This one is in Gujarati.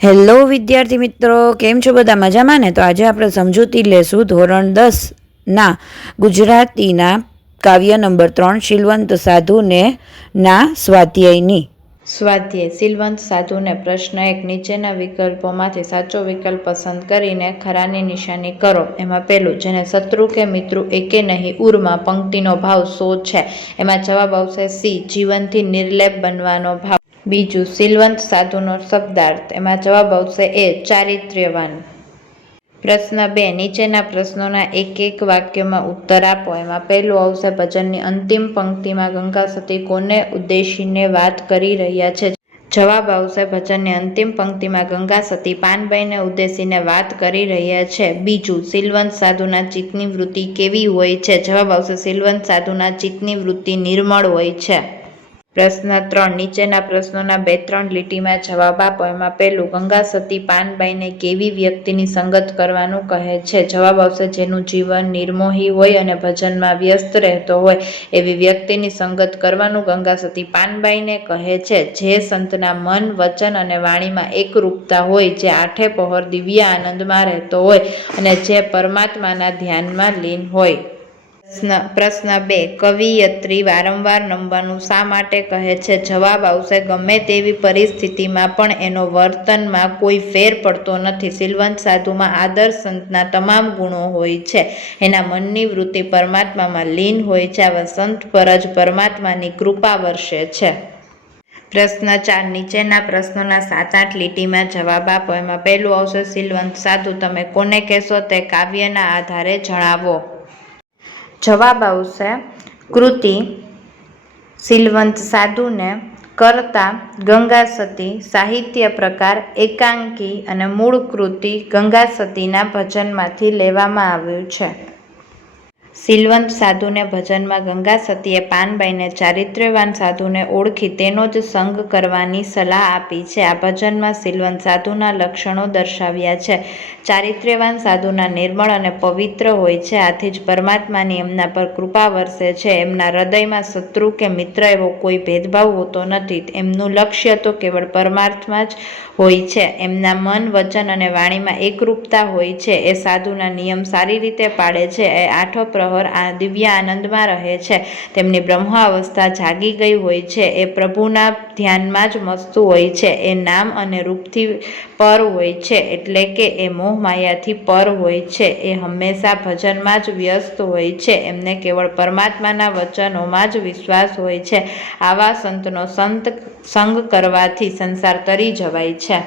હેલો વિદ્યાર્થી મિત્રો, કેમ છો? બધા મજામાં ને? તો આજે આપણે સમજૂતી લેશું ધોરણ 10 ગુજરાતીના કાવ્ય નંબર 3 શીલવંત સાધુને ના સ્વાધ્યાયની. સ્વાધ્યાય. શીલવંત સાધુને પ્રશ્ન 1. નીચેના વિકલ્પોમાંથી સાચો વિકલ્પ પસંદ કરીને ખરાની નિશાની કરો. એમાં પહેલું, જેને શત્રુ કે મિત્ર એકે નહીં ઉરમાં પંક્તિનો ભાવ 100 છે. એમાં જવાબ આવશે સી, જીવનથી નિર્લેપ બનવાનો ભાવ. બીજું, શીલવંત સાધુનો શબ્દાર્થ. એમાં જવાબ આવશે એ, ચારિત્ર્યવાન. પ્રશ્ન 2. નીચેના પ્રશ્નોના એક એક વાક્યમાં ઉત્તર આપો. એમાં પહેલું આવશે, ભજનની અંતિમ પંક્તિમાં ગંગા સતી કોને ઉદ્દેશીને વાત કરી રહ્યા છે? જવાબ આવશે, ભજનની અંતિમ પંક્તિમાં ગંગા સતી પાનબાઈને ઉદ્દેશીને વાત કરી રહ્યા છે. બીજું, શીલવંત સાધુના ચિત્તની વૃત્તિ કેવી હોય છે? જવાબ આવશે, શીલવંત સાધુના ચિત્તની વૃત્તિ નિર્મળ હોય છે. પ્રશ્ન 3. નીચેના પ્રશ્નોના 2-3 લીટીમાં જવાબ આપો. એમાં પહેલું, ગંગા સતી પાનબાઈને કેવી વ્યક્તિની સંગત કરવાનું કહે છે? જવાબ આવશે, જેનું જીવન નિર્મોહી હોય અને ભજનમાં વ્યસ્ત રહેતો હોય એવી વ્યક્તિની સંગત કરવાનું ગંગા સતી પાનબાઈને કહે છે. જે સંતના મન, વચન અને વાણીમાં એકરૂપતા હોય, જે આઠે પહોર દિવ્ય આનંદમાં રહેતો હોય અને જે પરમાત્માના ધ્યાનમાં લીન હોય. પ્રશ્ન 2. કવિયત્રી વારંવાર નમવાનું શા માટે કહે છે? જવાબ આવશે, ગમે તેવી પરિસ્થિતિમાં પણ એનો વર્તનમાં કોઈ ફેર પડતો નથી. શીલવંત સાધુમાં આદર્શ સંતના તમામ ગુણો હોય છે. એના મનની વૃત્તિ પરમાત્મામાં લીન હોય છે. આવા સંત પર જ પરમાત્માની કૃપા વરસે છે. પ્રશ્ન 4. નીચેના પ્રશ્નોના 7-8 લીટીમાં જવાબ આપો. એમાં પહેલું આવશે, શીલવંત સાધુ તમે કોને કહેશો તે કાવ્યના આધારે જણાવો. જવાબ આવશે, કૃતિ શીલવંત સાધુને, કર્તા ગંગા સતી, સાહિત્ય પ્રકાર એકાંકી અને મૂળ કૃતિ ગંગા સતીના ભજનમાંથી લેવામાં આવ્યું છે. શીલવંત સાધુને ભજનમાં ગંગા સતીએ પાનબાઈને ચારિત્ર્યવાન સાધુને ઓળખી તેનો જ સંગ કરવાની સલાહ આપી છે. આ ભજનમાં શીલવંત સાધુના લક્ષણો દર્શાવ્યા છે. ચારિત્ર્યવાન સાધુના નિર્મળ અને પવિત્ર હોય છે. આથી જ પરમાત્માની એમના પર કૃપા વરસે છે. એમના હૃદયમાં શત્રુ કે મિત્ર એવો કોઈ ભેદભાવ હોતો નથી. એમનું લક્ષ્ય તો કેવળ પરમાર્થમાં જ હોય છે. એમના મન, વચન અને વાણીમાં એકરૂપતા હોય છે. એ સાધુના નિયમ સારી રીતે પાળે છે. એ આઠો પ્રહર દિવ્ય આનંદમાં રહે છે. તેમની બ્રહ્મ અવસ્થા જાગી ગઈ હોય છે. એ પ્રભુના ધ્યાનમાં જ મસ્ત હોય છે. એ નામ અને રૂપથી પર હોય છે, એટલે કે એ મોહ માયાથી પર હોય છે. એ હંમેશા ભજનમાં જ વ્યસ્ત હોય છે. એમને કેવળ પરમાત્માના વચનોમાં જ વિશ્વાસ હોય છે. આવા સંતનો સંગ કરવાથી સંસાર તરી જવાય છે.